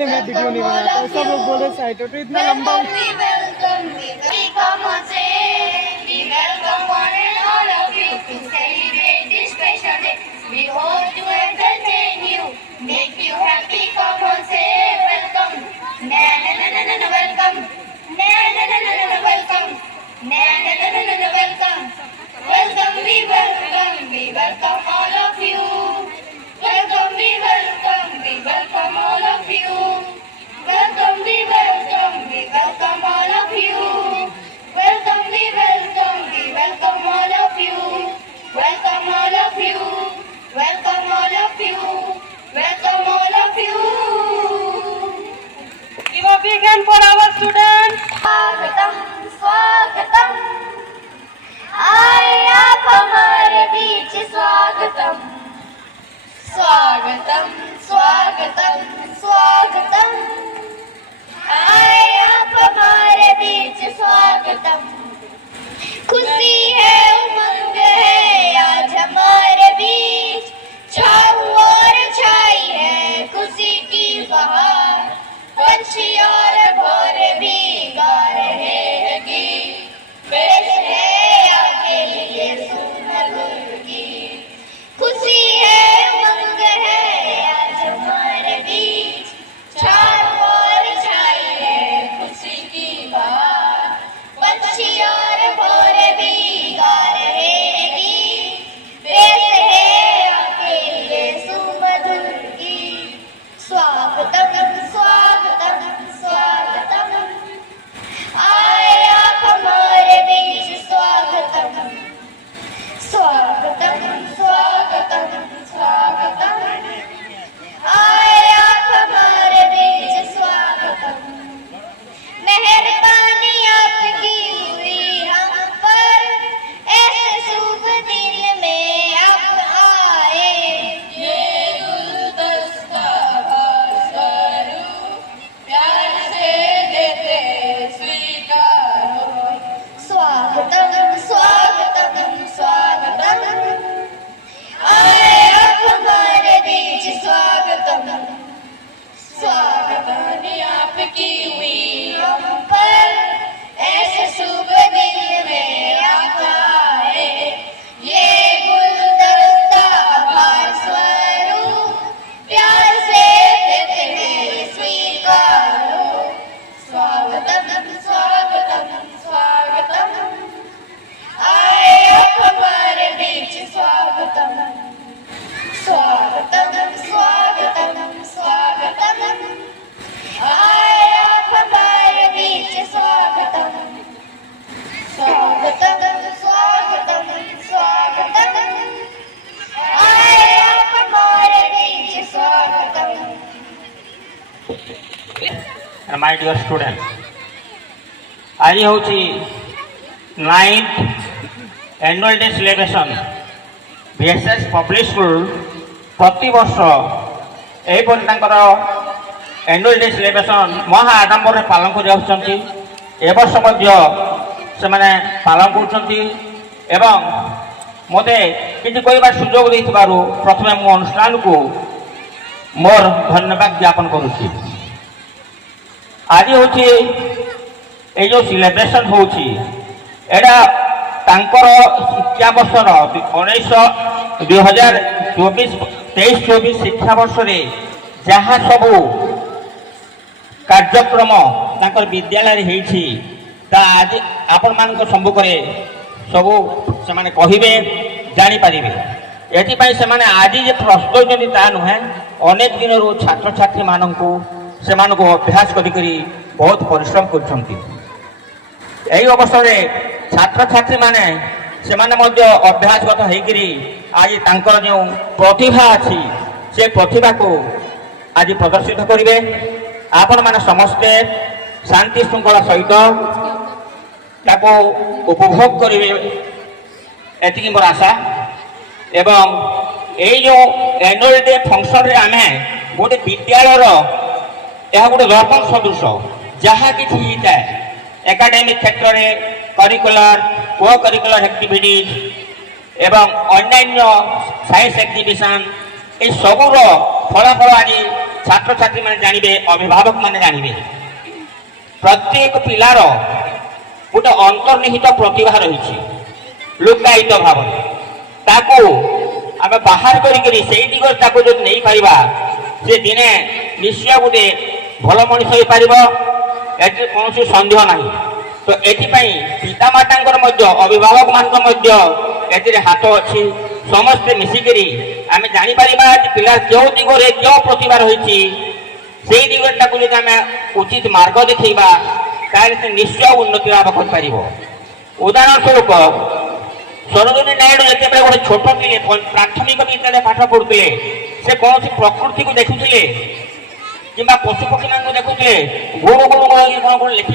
इसलिए मैं वीडियो नहीं बनाता। सब लोग बोले साइट तो इतना लंबा We hope to entertain you, make you happy. Come on, say welcome. Na na na na na na welcome. Na na na na na na welcome. Na na na na na na welcome. Welcome, we welcome all of you. Welcome, we welcome all of you. Welcome, we welcome all of you. Welcome, we welcome all of you. Welcome all of you. Welcome all of you. Welcome all of you. Give a big hand for our students. Swagatam, swagatam. आया हमारे बीच स्वागतम. स्वागतम, स्वागतम, स्वागतम. आया हमारे बीच स्वागतम. खुशी है, उमंग है आज हमारे बीच. छाऊ और छाई है खुशी की बहार. पंछी और भोरे भी गा रहे हैं गीत. पेश है आपके लिए सुमधुर गीत. खुशी है, उमंग है आज हमारे बीच. छाऊ और छाई है खुशी की बहार. पंछी और भोरे भी गा रहे हैं गीत. पेश है आपके लिए सुमधुर गीत. स्वागतम, स्वागतम, स्वागतम. आया हमारे बीच स्वागतम. स्वागतम, स्वागतम, स्वागतम. आया हमारे बीच स्वागतम. मेहरबानी आपकी हुई हम पर. ऐसे शुभ दिन में आप आए. ये गुलदस्ता स्वरूप प्यार से देते स्वीकारो. स्वागतम, स्वागतम, स्वागतम. आया हमारे बीच स्वागतम. स्वागतानी आपकी हुई हम पर. ऐसे शुभ दिन में आप आए. ये गुलदस्ता आभार स्वरूप प्यार से देते हैं स्वीकारो. स्वागतम, स्वागतम, स्वागतम. आए हमारे बीच स्वागतम. स्वागतम, स्वागतम, स्वागतम. आए हमारे बीच स्वागतम. स्वागतम, स्वागतम, स्वागतम. आए हमारे बीच स्वागतम. My dear students, आज हूँ 9th annual day celebration VSS Public School प्रति वर्ष यहीपरि तांकर एनुअल डे सेलिब्रेशन महा आडंबर पालन कर वर्ष से पालन कर मते किसी कहबार सुजोग देथिबारु प्रथमे मु अनुष्ठान को मोर धन्यवाद ज्ञापन करुछि। आज हूँ ये जो सेलिब्रेशन होछि एटा तांकर शिक्षा वर्षर 2024 शिक्षा वर्ष रे जहाँ सबू कार्यक्रम तांकर विद्यालय होइछि ता आज आपण मान सम्मुखरे सबू से माने कहिबे जानि पारिबे। एथिपाई से माने आज जे प्रस्तुत जदि ता नुहे अनेक दिन रो छात्र छात्री माननकु से मानको अभ्यास करी करी बहुत परिश्रम करछंती। एही अवसर रे छात्र छात्री माने से माने मध्य अभ्यासगत होइकरी आज तांकर जो प्रतिभा अछि से प्रतिभा को आज प्रदर्शित करिवे। आपण माने समस्ते शांति श्रृंखला सहित ताको उपभोग करिवे एतिकी मोर आशा। एवं ये जो एनुअल डे फंक्शन रे आमे गोटे विद्यालय यह गोटे दर्पण सदृश जहाँ कि एकाडेमिक क्षेत्र में करिकुलर को करिकुलर एक्टिविटीज एवं अन्य साइंस एक्जिबिशन ये सबूर फलाफल आज ଛାତ୍ରଛାତ୍ରୀ ମାନେ ଜାଣିବେ, ଅଭିଭାବକ ମାନେ ଜାଣିବେ। ପ୍ରତ୍ୟେକ ପିଲାର ଗୋଟେ ଅନ୍ତର୍ନିହିତ ପ୍ରତିଭା ରହିଛି ଲୁକାୟିତ ଭାବରେ, ତାକୁ ଆମେ ବାହାର କରିକିରି ସେଇ ଦିଗରେ ତାକୁ ଯଦି ନେଇପାରିବା ସେ ଦିନେ ନିଶ୍ଚୟ ଗୋଟେ ଭଲ ମଣିଷ ହେଇପାରିବ, ଏଥିରେ କୌଣସି ସନ୍ଦେହ ନାହିଁ। ତ ଏଥିପାଇଁ ପିତାମାତାଙ୍କର ମଧ୍ୟ ଅଭିଭାବକମାନଙ୍କର ମଧ୍ୟ ଏଥିରେ ହାତ ଅଛି। ସମସ୍ତେ ମିଶିକରି ଆମେ ଜାଣିପାରିବା ଯେ ପିଲା କେଉଁ ଦିଗରେ କେଉଁ ପ୍ରତିଭା ରହିଛି, ସେଇ ଦିଗରେ ତାକୁ ଯଦି ଆମେ ଉଚିତ ମାର୍ଗ ଦେଖେଇବା ତାହେଲେ ସେ ନିଶ୍ଚୟ ଉନ୍ନତି ଲାଭ କରିପାରିବ। ଉଦାହରଣ ସ୍ୱରୂପ ସରୋଜିନୀ ନାଇଡୁ ଯେତେବେଳେ ଗୋଟେ ଛୋଟ ଥିଲେ, ପ୍ରାଥମିକ ବିଦ୍ୟାଳୟରେ ପାଠ ପଢୁଥିଲେ, ସେ କୌଣସି ପ୍ରକୃତିକୁ ଦେଖୁଥିଲେ କିମ୍ବା ପଶୁପକ୍ଷୀମାନଙ୍କୁ ଦେଖୁଥିଲେ, ଗୁଣୁ ଗୁଣୁ କଣ ଲେଖି